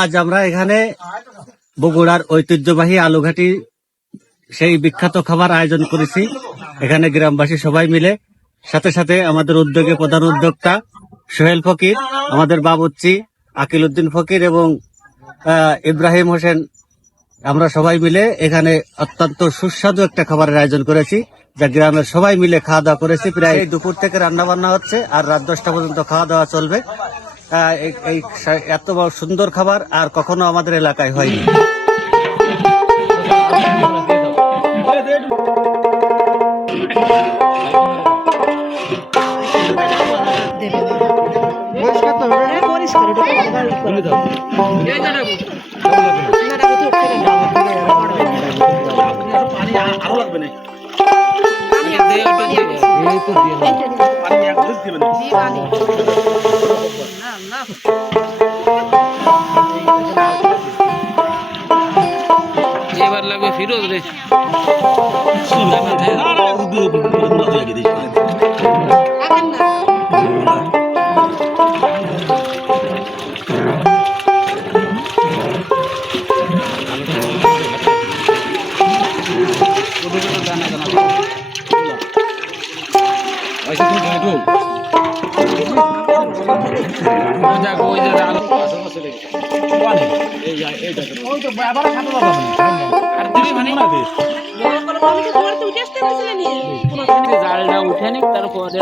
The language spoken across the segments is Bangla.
আজ আমরা এখানে বগুড়ার ঐতিহ্যবাহী আলুঘাটি সেই বিখ্যাত খাবার আয়োজন করেছি। এখানে গ্রামবাসী সবাই মিলে, সাথে সাথে আমাদের উদ্যোগে প্রধান উদ্যোক্তা সোহেল ফকির, আমাদের বাবুর্চি আকিল উদ্দিন ফকির এবং ইব্রাহিম হোসেন, আমরা সবাই মিলে এখানে অত্যন্ত সুস্বাদু একটা খাবারের আয়োজন করেছি, যা গ্রামের সবাই মিলে খাওয়া দাওয়া করেছি। প্রায় দুপুর থেকে রান্না বান্না হচ্ছে আর রাত 10টা পর্যন্ত খাওয়া দাওয়া চলবে। এই এত সুন্দর খাবার আর কখনো আমাদের এলাকায় হয়নি। এবার লাগবে ফিরোজ রে জালটা উঠে নি, তারপরে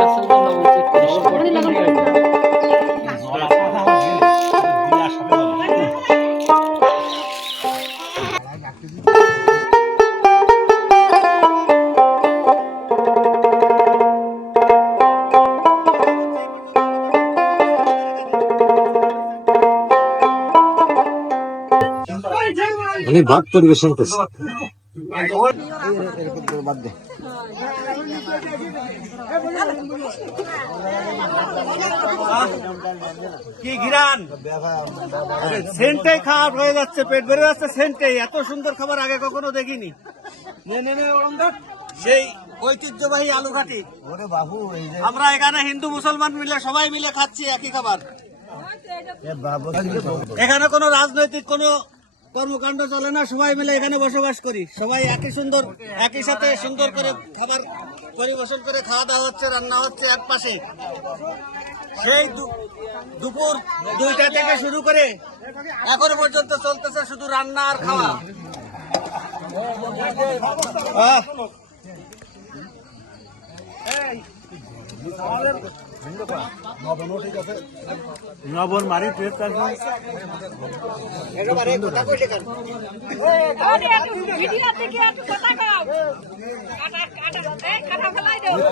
আমি ভাত পরিবেশন করছি। কি ঘিরান, সেন্টাই খারাপ হয়ে যাচ্ছে, পেট ভরে যাচ্ছে সেন্টাই। এত সুন্দর খাবার আগে কখনো দেখিনি। সেই ঐতিহ্যবাহী আলুঘাটি আমরা এখানে হিন্দু মুসলমান মিলে সবাই মিলে খাচ্ছি একই খাবার। এখানে কোনো রাজনৈতিক কোনো কর্মকাণ্ড চলে না, সবাই মিলে এখানে বসবাস করি, সবাই একই সাথে সুন্দর করে খাবার পরিবেশন করে খাওয়া দাওয়া হচ্ছে, রান্না হচ্ছে এক পাশে। সেই দুপুর 2টা থেকে শুরু করে এখনো পর্যন্ত চলতেছে শুধু রান্না আর খাওয়া। নবন মারি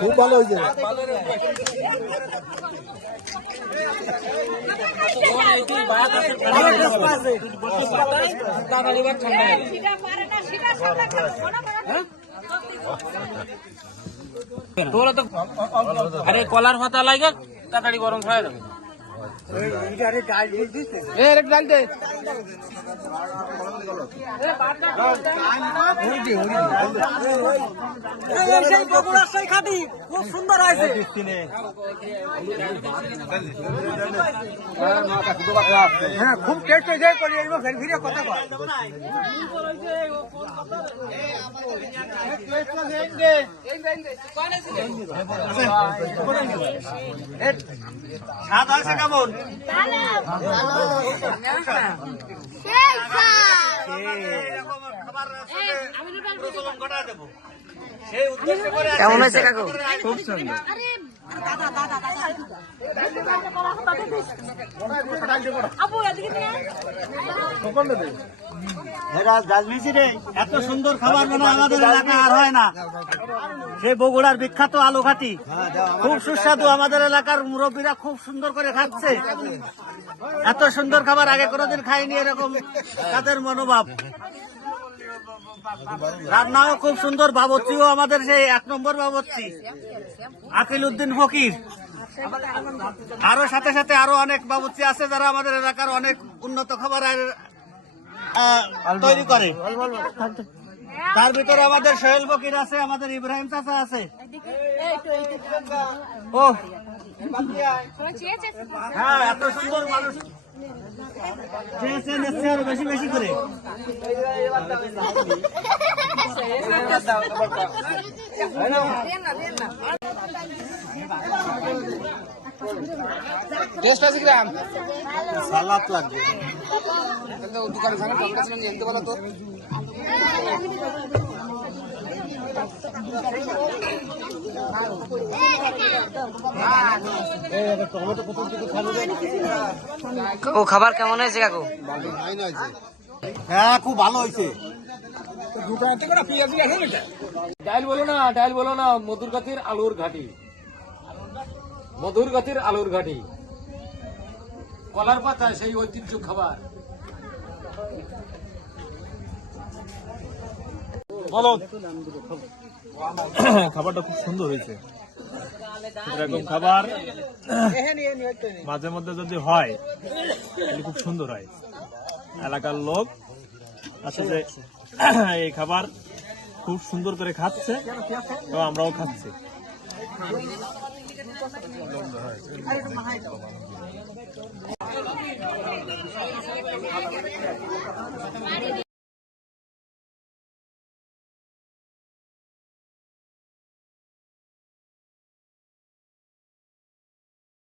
খুব ভালো হয়েছে। তোরা তো আরে কলার পাতা লাগে তাড়াতাড়ি গরম হয়ে যাবে। ডাল দে খুব সুন্দর হয়েছে। হ্যাঁ, খুব টেস্ট হয়েছে। ফিরে কথা কয় স্বাদ আছে কেমন? কেমন হয়েছে কাকু? খুব সুন্দর। এত সুন্দর খাবার মানে আমাদের এলাকায় আর হয় না। সেই বগুড়ার বিখ্যাত আলুঘাটি খুব সুস্বাদু, আমাদের এলাকার মুরব্বীরা খুব সুন্দর করে খাচ্ছে। এত সুন্দর খাবার আগে কোনোদিন খাইনি, এরকম তাদের মনোভাব। রান্নাও খুব সুন্দর, বাবুর্চিও আমাদের সেই 1 নম্বর বাবুর্চি আকিল উদ্দিন ফকির। আরো সাথে সাথে আরো অনেক বাবুর্চি আছে যারা আমাদের এলাকার অনেক উন্নত খাবার তৈরি করে। তার ভিতরে আমাদের সোহেল ফকির আছে, আমাদের ইব্রাহিম চাচা আছে। ও হ্যাঁ, এত সুন্দর মানুষ। আরো বেশি বেশি করে টেস্ট আছে কিরাম সালাদ লাগবে দোকানে সামনে কম কাছে নিতে বলো তো ও খাবার কেমন হয়েছে কাকু? হ্যাঁ খুব ভালো হয়েছে। ডাইল বলো না মধুরগাতির আলুর ঘাটি, মধুরগাতির আলুর ঘাটি, কলার পাতা সেই ঐতিহ্য খাবার। বলো খাবারটা খুব সুন্দর হয়েছে। এরকম খাবার মাঝে মধ্যে যদি হয় তাহলে খুব সুন্দর হয়। এলাকার লোক আসলে এই খাবার খুব সুন্দর করে খাচ্ছে এবং আমরাও খাচ্ছি।